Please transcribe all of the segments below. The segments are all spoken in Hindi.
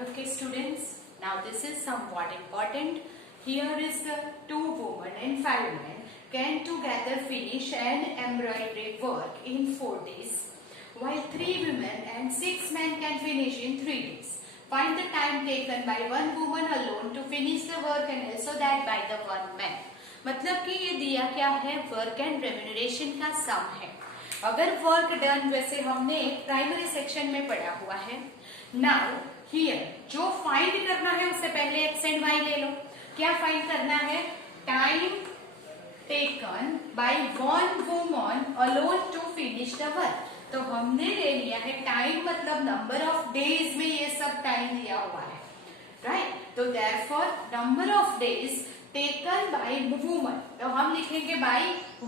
Okay, students, now this is somewhat important. Here is the 2 women and 5 men can together finish an embroidery work in 4 days, while 3 women and 6 men can finish in 3 days. Find the time taken by 1 woman alone to finish the work and also that by the 1 man. मतलब कि ये दिया क्या है, वर्क एंड रेम्यूनरेशन का सम है. अगर वर्क डन वैसे हमने प्राइमरी सेक्शन में पढ़ा हुआ है. नाउ हियर जो फाइंड करना है उससे पहले एक्स एंड वाई ले लो. क्या फाइंड करना है? Time taken by 1 woman alone to finish the work. तो हमने ले लिया है टाइम, मतलब नंबर ऑफ डेज में ये सब टाइम दिया हुआ है, राइट? तो therefore number of days taken by woman, तो हम लिखेंगे by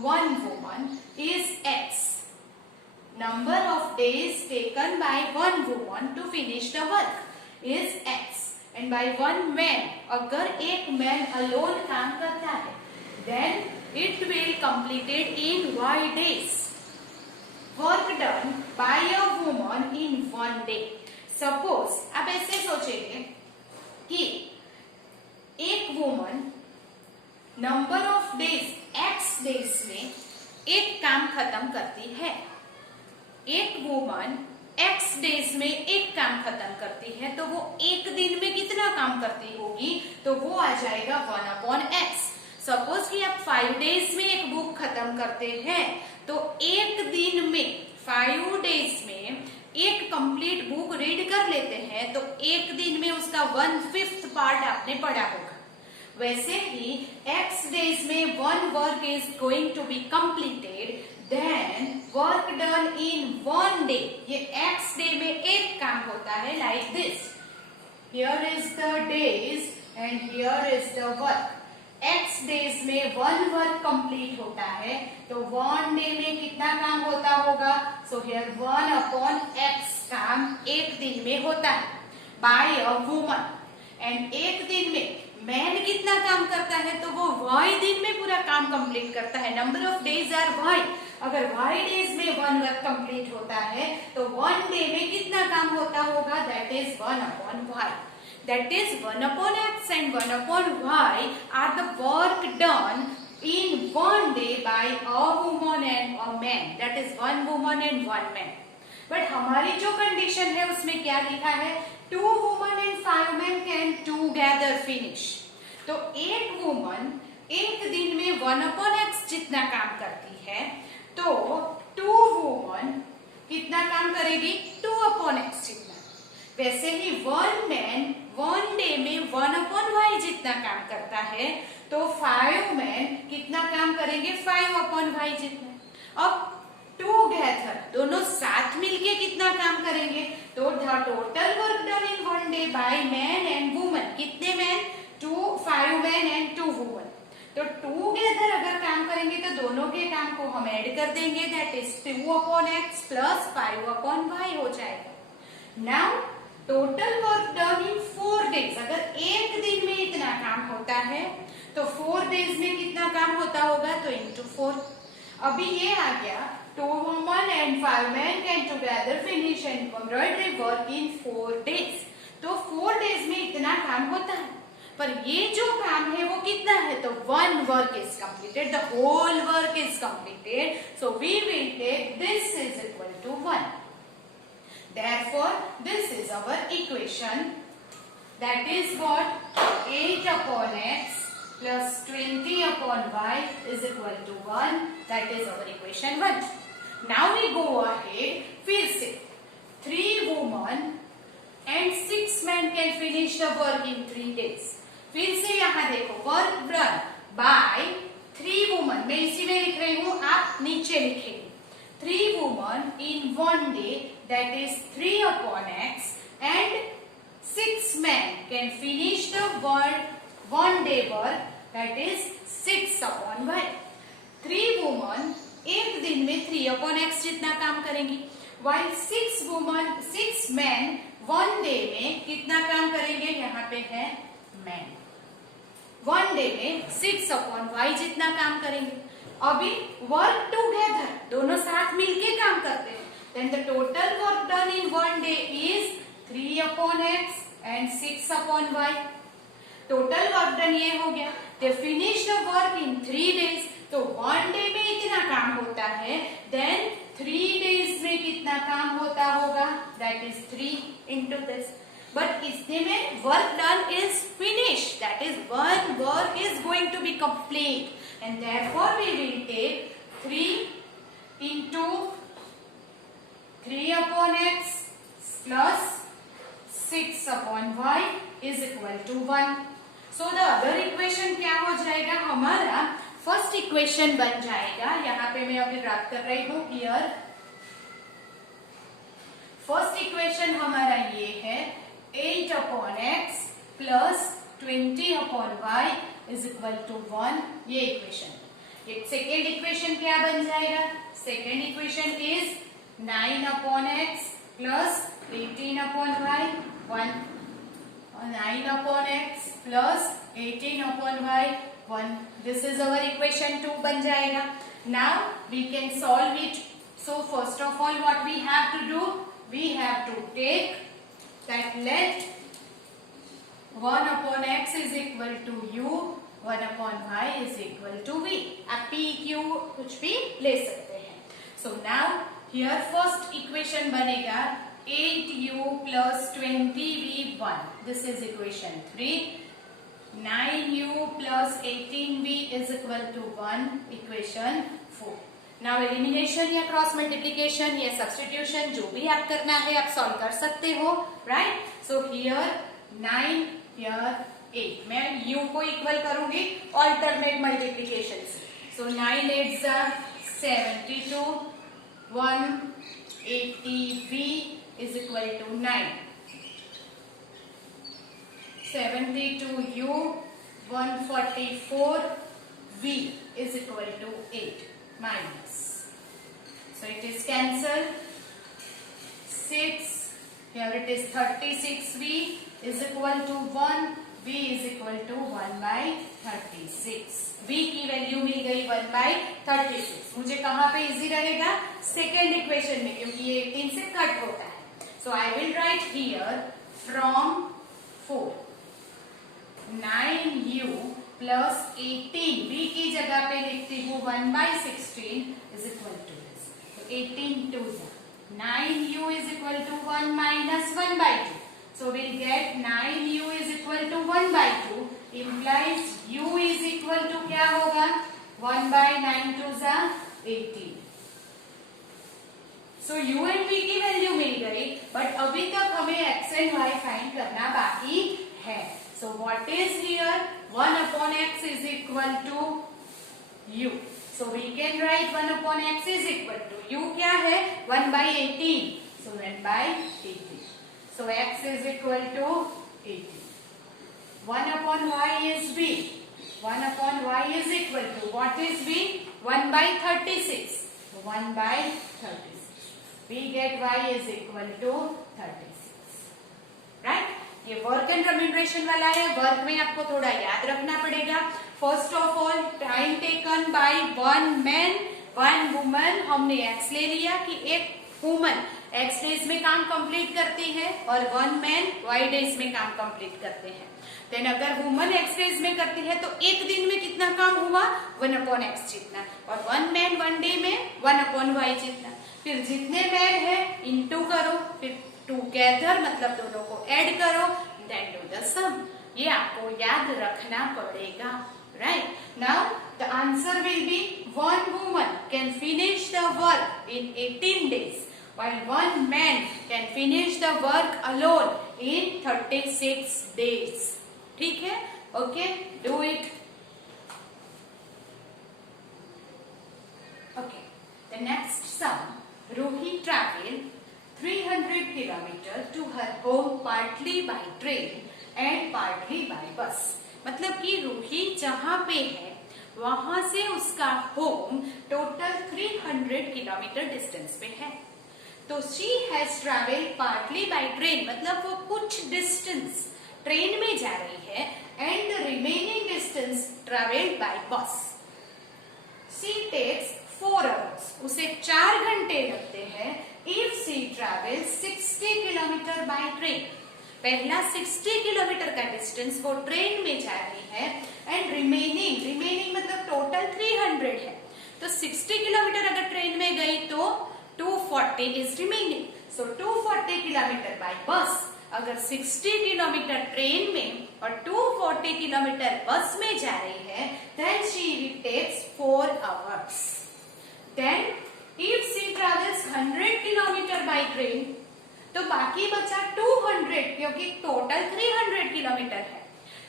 1 woman is x. Number of days taken by 1 woman to finish the work is x. And by 1 man, अगर एक मैन अलोन काम करता है then it will completed in y days. Work done by a woman in 1 day. Suppose आप ऐसे सोचेंगे कि एक woman number of days x days में एक काम खत्म करती है. एक वुमन एक्स डेज में एक काम खत्म करती है, तो वो एक दिन में कितना काम करती होगी? तो वो आ जाएगा 1/x. सपोज कि आप 5 डेज में एक बुक खत्म करते हैं, तो एक दिन में 5 डेज में एक कंप्लीट बुक रीड कर लेते हैं, तो एक दिन में उसका 1/5 पार्ट आपने पढ़ा होगा. वैसे ही x डेज में 1 work is going to be completed, then work done in 1 day. ये x डे में एक काम होता है like this. Here is the days and here is the work. x days में 1 वर्क कंप्लीट होता है, तो 1 डे में कितना काम होता होगा? सो हियर 1/x काम एक दिन में होता है बाय अ वुमन. एंड एक दिन में मैन कितना काम करता है? तो वो y दिन में पूरा काम कंप्लीट करता है. Number of days are y. अगर y डेज में 1 वर्क कंप्लीट होता है, तो 1 डे में कितना काम होता होगा? That is 1/y. That is 1/x and 1/y are the work done in 1 day by a woman and a man. That is 1 woman and 1 man. But हमारी जो कंडीशन है उसमें क्या लिखा है? 2 women and 5 men can together finish. तो एक वुमन एक दिन में 1/x जितना काम करती है, तो 2 वुमन कितना काम करेगी? 2/x जितना. वैसे ही 1 मैन 1 डे में 1/y जितना काम करता है, तो 5 मैन कितना काम करेंगे? 5/y जितना. अब टूगेदर दोनों साथ मिलके कितना काम करेंगे? तो the total work done in 1 day by man and woman. कितने मैन? 5 man and 2 woman. तो टूगेदर अगर काम करेंगे तो दोनों के काम को हम ऐड कर देंगे, that is 2/x plus 5/y हो जाएगा. नाउ टोटल वर्क डन इन 4 डेज. अगर एक दिन में इतना काम होता है, तो 4 डेज में कितना काम होता होगा? तो इंटू 4. अभी ये आ गया 2 women and 5 men can together finish an embroidery work in 4 days. तो 4 डेज में इतना काम होता है, पर ये जो काम है वो कितना है? तो 1 work is completed. The whole work is completed. So we will take this is equal to 1. Therefore, this is our equation. That is what? 8/x plus 20/y is equal to 1. That is our equation 1. Now we go ahead. फिर से 3 women and 6 men can finish the work in 3 days. फिर से यहाँ देखो, work done by 3 women. मैं इसी में लिख रही हूँ, आप नीचे लिखेंगे. 3 women in 1 day, that is 3/x, and 6 men can finish the work 1 day work, that is 6/y. 3 women एक दिन में 3/x जितना काम करेंगी, while 6 men 1 day में कितना काम करेंगे? यहाँ पे है मैन. 1 डे में 6/y जितना काम करेंगे. अभी वर्क टूगेदर दोनों साथ मिलके काम करते हैं, then the total work done in 1 day is 3/x and 6 upon y. Total work done ये हो गया। They finish the work in 3 days। तो 1 डे में इतना काम होता है, देन 3 days में कितना काम होता होगा, that is 3 into this. But इसने में work done is finish, that is one work is going to be complete and therefore we will take 3 into 3 upon x plus 6 upon y is equal to 1। So the other equation क्या हो जाएगा, हमारा फर्स्ट इक्वेशन बन जाएगा, यहाँ पे मैं अभी ड्राफ्ट कर रही हूं हियर। फर्स्ट इक्वेशन हमारा ये है 8 upon x plus 20 upon y is equal to 1, ये इक्वेशन। एक सेकेंड इक्वेशन क्या बन जाएगा, second equation is 9 upon x plus 18 upon y 1, 9 upon x plus 18 upon y 1. This is our equation 2 बन जाएगा। Now we can solve it. So first of all what we have to do, we have to take that let 1 upon x is equal to u, 1 upon y is equal to v। आप p q कुछ भी ले सकते हैं। So now here first equation बनेगा 8u plus 20v 1. This is equation 3. 9u plus 18v is equal to 1. Equation 4. Now elimination या क्रॉस मल्टीप्लीकेशन या सब्स्टिट्यूशन जो भी आप करना है आप सॉल्व कर सकते हो, राइट। सो हियर 9 हियर 8, मैं u को इक्वल करूंगी ऑल्टरनेट मल्टीप्लीकेशन से। सो 9 8 72, 180v is equal to 9, 72u 144v is equal to 8 minus, so it is cancelled, 6 here it is 36v is equal to 1, v is equal to 1 by 36, v की वैल्यू मिल गई 1 by 36। मुझे कहाँ पे इजी रहेगा, सेकेंड इक्वेशन में, क्योंकि ये 18 से कट होता है। So I will write here from 4 9u plus 18 v की जगह पे लिखती हूँ 1 by 16 is equal to this। So 18 2 9u is equal to 1 minus 1 by 2। So we'll get 9u is equal to 1 by 2 implies u is equal to क्या होगा, 1 by 9 2 18। So u and v की वैल्यू मिल गई, बट अभी तक हमें x एंड y फाइंड करना बाकी है। So what is here 1 upon x is equal to u। So we can write 1 upon x is equal to u क्या है, 1 by 18। So 1 by 18। So x is equal to 18। 1 upon y is v। 1 upon y is equal to what is v, 1 by 36। 1 by 36। We get y is equal to 36, right? ये वर्क एंड रेम्यूनरेशन वाला है। वर्क में आपको थोड़ा याद रखना पड़ेगा। First of all time taken by 1 man 1 woman, हमने एक्स ले लिया कि एक वुमन एक्स डेज में काम कंप्लीट करती है और 1 मैन वाई डेज में काम कंप्लीट करते हैं। देन अगर वुमन एक्स डेज में करती है तो एक दिन में कितना काम हुआ, 1 अपॉन एक्स जितना, और 1 मैन 1 डे में 1 अपॉन वाई जितना। फिर जितने मैन है इनटू करो, फिर टुगेदर मतलब दोनों को ऐड करो, देन डू द सम। ये आपको याद रखना पड़ेगा, right. Now the answer will be 1 woman can finish the work in 18 days while 1 man can finish the work alone in 36 days। ठीक है, okay, do it. Okay, the next sum, Ruhi traveled 300 kilometer to her home partly by train and partly by bus। मतलब कि रूही जहाँ पे है वहां से उसका होम टोटल 300 किलोमीटर डिस्टेंस पे है। तो she has travelled partly by train, मतलब वो कुछ डिस्टेंस ट्रेन में जा रही है, and the remaining distance travelled by bus. She takes 4 hours, उसे 4 घंटे लगते हैं if she travel 60 kilometre by train. पहला 60 किलोमीटर का डिस्टेंस वो ट्रेन में जा रही है एंड रिमेनिंग मतलब टोटल 300 है। तो 60 किलोमीटर अगर ट्रेन में गई तो 240 is remaining. So 240 kilometre bye बस। अगर 60 किलोमीटर ट्रेन में और 240 किलोमीटर बस में जा रही है, then she takes 4 hours. Then if she travels 100 kilometre by train, तो बाकी बचा 200 क्योंकि टोटल 300 किलोमीटर है।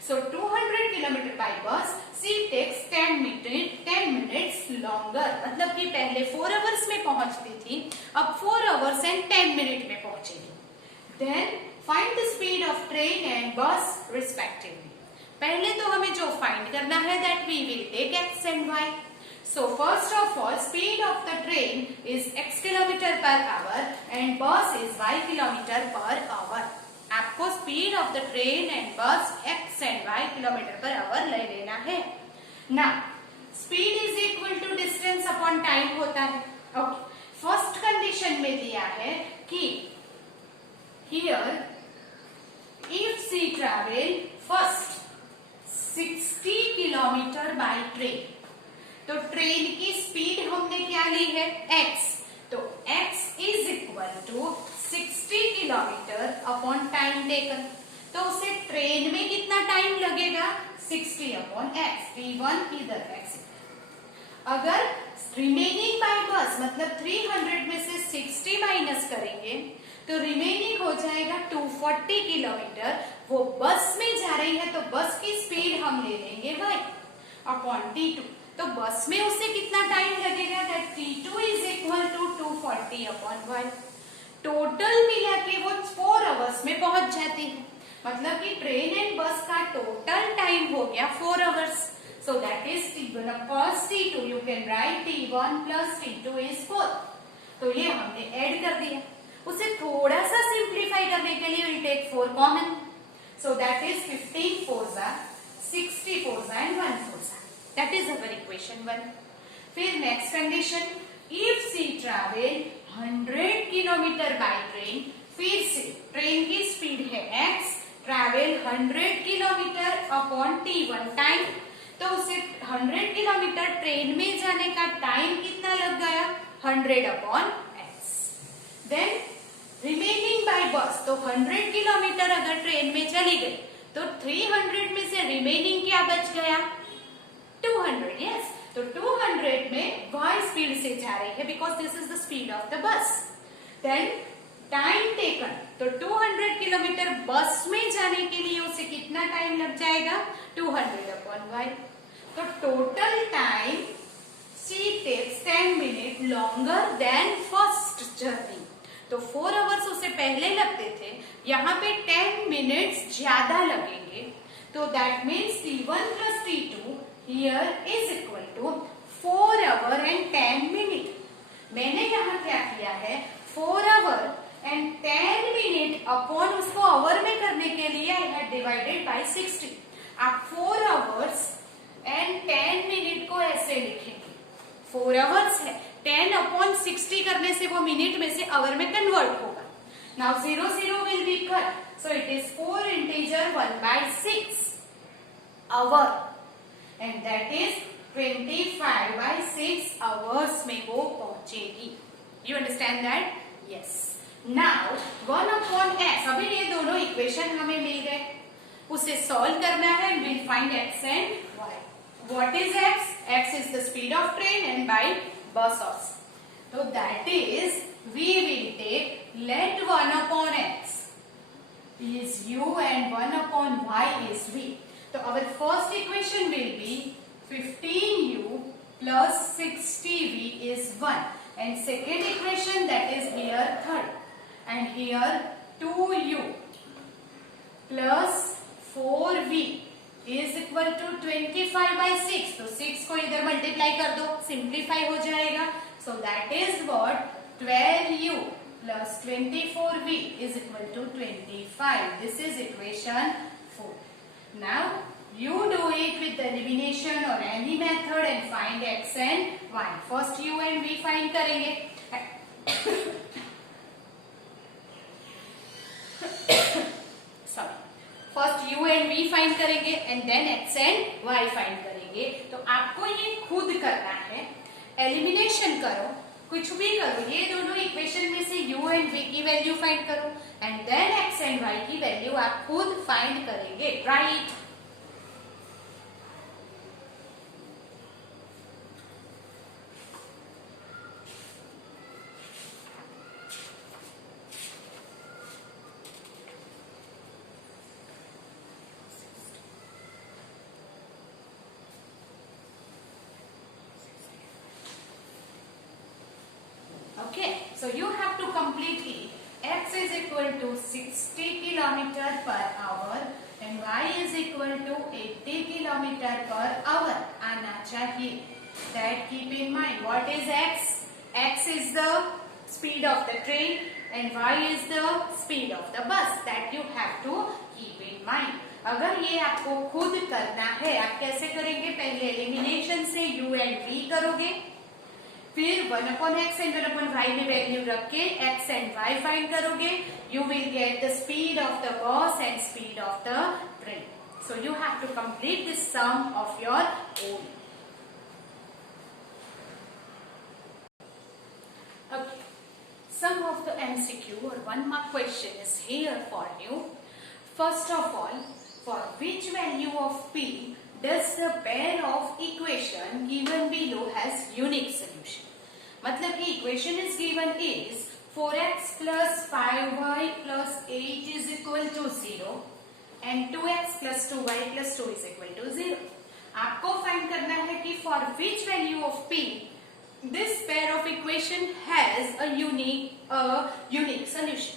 So 200 kilometre by bus, she takes 10 minutes longer. मतलब कि पहले 4 hours में पहुंचती थी, अब 4 hours and 10 minutes में पहुंचेगी। Then find the speed of train and bus respectively. पहले तो हमें जो find करना है that we will take x and y. So first of all, speed of the train is x kilometer per hour and bus is y kilometer per hour. आपको speed of the train and bus x and y kilometer per hour ले लेना है। Now, speed is equal to distance upon time होता है। Okay. First condition में दिया है कि here if she travel first 60 kilometre by train, तो ट्रेन की स्पीड हमने क्या ली है x, तो x is equal to 60 kilometre upon time taken. तो उसे ट्रेन में कितना टाइम लगेगा 60 अपॉन x, t1 इधर x। अगर रिमेनिंग बाय बस मतलब 300 में से 60 माइनस करेंगे तो रिमेनिंग हो जाएगा 240 किलोमीटर। वो बस में जा रही है तो बस की स्पीड हम ले लेंगे y अपॉन t2। तो बस में उसे कितना टाइम लगेगा that t2 is equal to 240 upon y। Total मिला के वो 4 आवर्स में पहुंच जाती है, मतलब कि ट्रेन एंड बस का टोटल टाइम हो गया 4 hours. So that is t1 plus t2, you can write t1 plus t2 is 4। तो ये हमने ऐड कर दिया। उसे थोड़ा सा सिंप्लीफाई करने के लिए will take 4 common, so that is 15 4 60 4 and 1 4। That is our equation 1। फिर next condition, if she travel 100 kilometre by train, फिर से ट्रेन की स्पीड है x, travel 100 kilometre upon t1 time. तो उसे 100 किलोमीटर ट्रेन में जाने का टाइम कितना लग गया 100 upon x। Then remaining by bus, तो 100 किलोमीटर अगर ट्रेन में चली गई तो 300 में से रिमेनिंग क्या बच गया 200। यस, तो 200 में y स्पीड से जा रही है because this is the speed of the bus. Then time taken, तो 200 किलोमीटर बस में जाने के लिए उसे कितना टाइम लग जाएगा 200 अपॉन y। तो total time she takes 10 minutes longer than first journey। तो 4 आवर्स उसे पहले लगते थे, यहाँ पे 10 मिनट्स ज्यादा लगेंगे। तो that means t1 plus t2 here is equal to 4 hour and 10 minute। मैंने यहाँ क्या किया है 4 hour and 10 minute अपॉन उसको आवर में करने के लिए I had divided by 60। आप 4 hours and 10 minute को ऐसे लिखेंगे, 4 आवर्स है 10 अपॉन 60 करने से वो मिनट में से आवर में कन्वर्ट होगा। Now 0 0 will be cut, so it is 4 integer 1/6 our and that is 25/6 hours में वो पहुंचेगी। You understand that? Yes. Now 1 upon x, अभी ये दोनों इक्वेशन हमें मिल गए, उसे सॉल्व करना है and will find x and y। What is x? X is the speed of train and by bus also. So that is, we will take, let 1 upon x is u and 1 upon y is v. So our first equation will be 15u plus 60v is 1. And second equation, that is here third. And here 2u plus 4v is equal to 25/6। तो 6 को इधर मल्टीप्लाई कर दो, सिंप्लीफाई हो जाएगा। सो that is what 12u plus 24v is equal to 25। This is equation 4। Now you do it with the elimination or any method and find x and y। First u and v find करेंगे। v फाइंड करेंगे and then x and y find करेंगे। तो आपको ये खुद करना है, एलिमिनेशन करो, कुछ भी करो, ये दोनों इक्वेशन में से u एंड v की वैल्यू फाइंड करो and then x and y की वैल्यू आप खुद फाइंड करेंगे, right? Okay, so you have to complete it. X is equal to 60 kilometer per hour and y is equal to 80 kilometer per hour. आना चाहिए. That keep in mind. What is x? X is the speed of the train and y is the speed of the bus. That you have to keep in mind. अगर ये आपको खुद करना है, आप कैसे करेंगे? पहले एलिमिनेशन से u and v करोगे, फिर 1/x एंड 1/y में वैल्यू रख के x एंड y फाइंड करोगे, you will get the speed of the bus and speed of the train. So you have to complete this some of your own. Okay, some of the MCQ or 1 mark question is here for you. First of all, for which value of p does the pair of equation given below has unique solution? मतलब कि equation is given is 4x plus 5y plus 8 is equal to 0 and 2x plus 2y plus 2 is equal to 0. आपको फाइंड करना है कि for which value of p this pair of equation has a unique solution.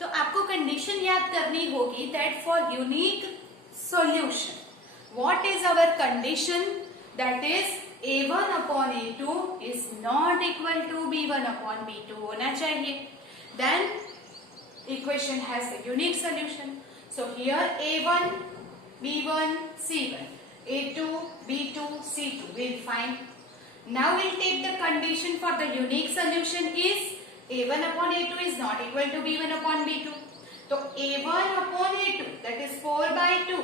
तो आपको कंडीशन याद करनी होगी that for unique solution what is our condition? That is a1 upon a2 is not equal to b1 upon b2 होना चाहिए. Then equation has a unique solution. So here a1 b1 c1, a2 b2 c2 we'll find. Now we'll take the condition for the unique solution is a1 upon a2 is not equal to b1 upon b2. तो a1 upon a2 that is 4/2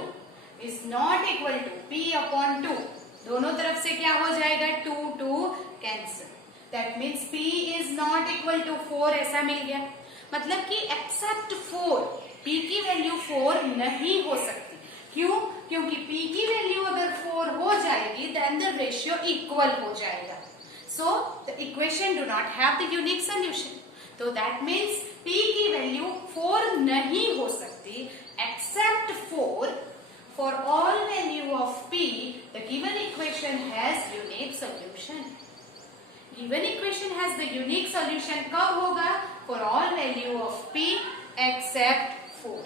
is not equal to p upon 2. दोनों तरफ से क्या हो जाएगा? 2 cancel. That means p is not equal to 4 ऐसा मिल गया. मतलब कि एक्सेप्ट 4 p की वैल्यू 4 नहीं हो सकती. क्यों? क्योंकि p की वैल्यू अगर 4 हो जाएगी देन द रेशियो इक्वल हो जाएगा. So the equation do not have the unique solution. तो दैट मीन्स p की वैल्यू 4 नहीं हो सकती accept 4. For all value of p, the given equation has unique solution. Given equation has the unique solution कब होगा? For all value of p except 4.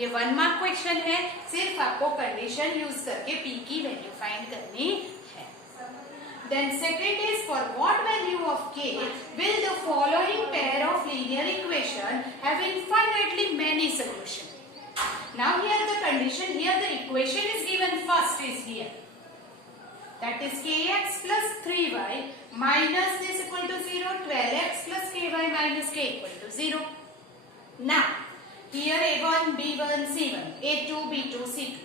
ये 1 mark question है, सिर्फ आपको कंडीशन यूज करके p की वैल्यू फाइंड करनी है. Then second is for what value of k will the following pair of linear equation have infinitely many solutions? Now here the condition, here the equation is given first is here. That is kx plus 3y minus this equal to 0, 12x plus ky minus k equal to 0. Now here a1, b1, c1, a2, b2, c2.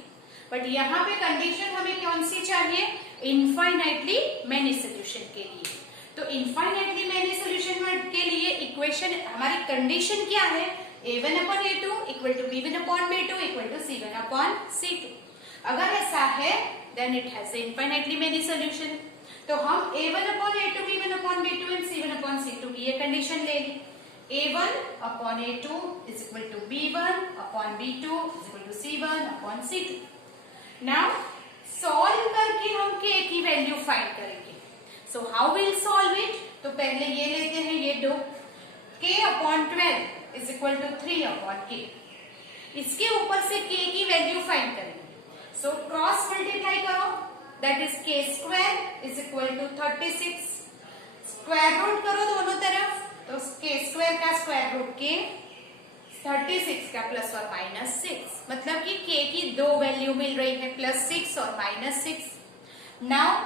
But यहाँ पे condition हमें कौन सी चाहिए? Infinitely many solution के लिए. तो infinitely many solution के लिए equation हमारी condition क्या है? a1 upon a2 equal to b1 upon b2 equal to c1 upon c2. अगर ऐसा है then it has infinitely many solution. तो हम a1 upon a2 b1 upon b2 and c1 upon c2 की ये condition ले ली. a1 upon a2 is equal to b1 upon b2 is equal to c1 upon c2. Now solve करके हम k की वैल्यू फाइंड करेंगे. So how we'll solve it? तो पहले ये लेते हैं ये दो. k upon 12 is equal to 3 upon k. इसके ऊपर से k की वैल्यू फाइंड करेंगे. So क्रॉस मल्टीप्लाई करो. That is k square is equal to 36. Square root करो दोनों तरफ. तो k स्क्वायर का स्क्वायर रूट k, 36 का प्लस और माइनस 6. मतलब कि k की दो वैल्यू मिल रही है +6 और -6. नाउ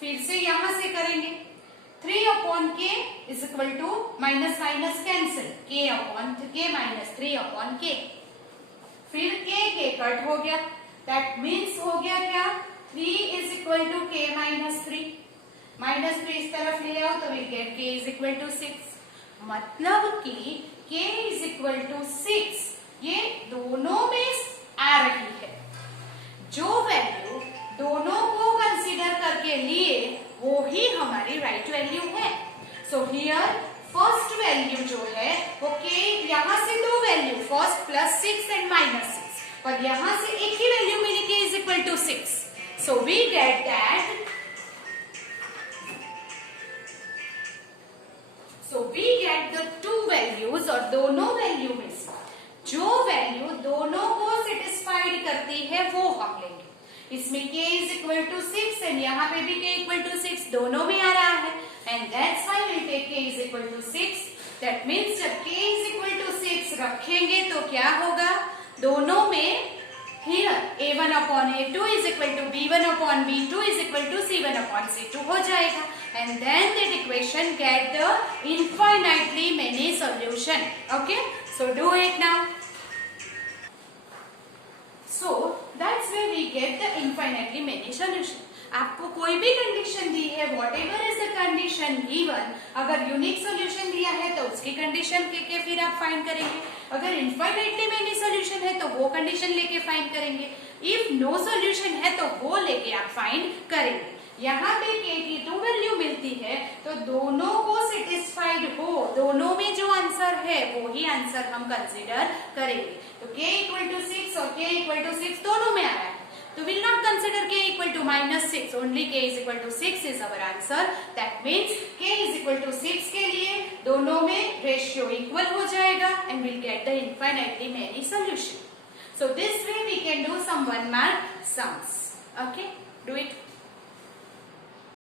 फिर से यहां से करेंगे. 3 upon k is equal to minus minus cancel, k upon k minus 3 upon k. फिर k कट हो गया. दैट मीन्स हो गया क्या, 3 is equal to k minus 3, minus 3 इस तरफ ले आओ तो will get k is equal to 6, मतलब कि k इज इक्वल टू 6 ये दोनों में आ रही है। जो वैल्यू दोनों को कंसीडर करके लिए वो ही हमारी राइट वैल्यू है। सो हियर फर्स्ट वैल्यू जो है वो k, यहां से दो value, first plus 6 and minus 6, पर यहां से एक ही वैल्यू मिली k is equal to 6। So we get that, so we get the two values, और दोनों वैल्यू में से जो वैल्यू दोनों को सेटिस्फाइड करती है वो हम लेंगे। इसमें k is equal to 6 and यहाँ पे भी k इक्वल टू 6 दोनों में आ रहा है, and that's why will take k is equal to 6। That means जब k इज इक्वल टू 6 रखेंगे तो क्या होगा, दोनों में here a1 upon a2 is equal to b1 upon b2 is equal to c1 upon c2 हो जाएगा, and then that equation get the infinitely many solution. Okay, so do it now. So that's where we get the infinitely many solution. आपको कोई भी कंडीशन दी है, whatever is the condition given, अगर यूनिक सोल्यूशन दिया है तो उसकी कंडीशन के फिर आप फाइंड करेंगे, अगर इनफाइनाइटली मेनी सोल्यूशन है तो वो कंडीशन लेके फाइंड करेंगे, इफ नो सोल्यूशन है तो वो लेके आप फाइंड करेंगे। यहाँ पे k की टू वैल्यू मिलती है तो दोनों को सेटिस्फाइड हो, दोनों में जो आंसर है वो ही आंसर हम कंसीडर करेंगे। तो k इक्वल टू 6 और k इक्वल टू 6 दोनों में आ रहा है, तो will not consider k equal to minus 6, only k is equal to 6 is our answer. That means k is equal to 6 के लिए दोनों में रेशियो इक्वल हो जाएगा and will get the infinitely many solution. So this way we can do some 1 mark sums. Okay, do it.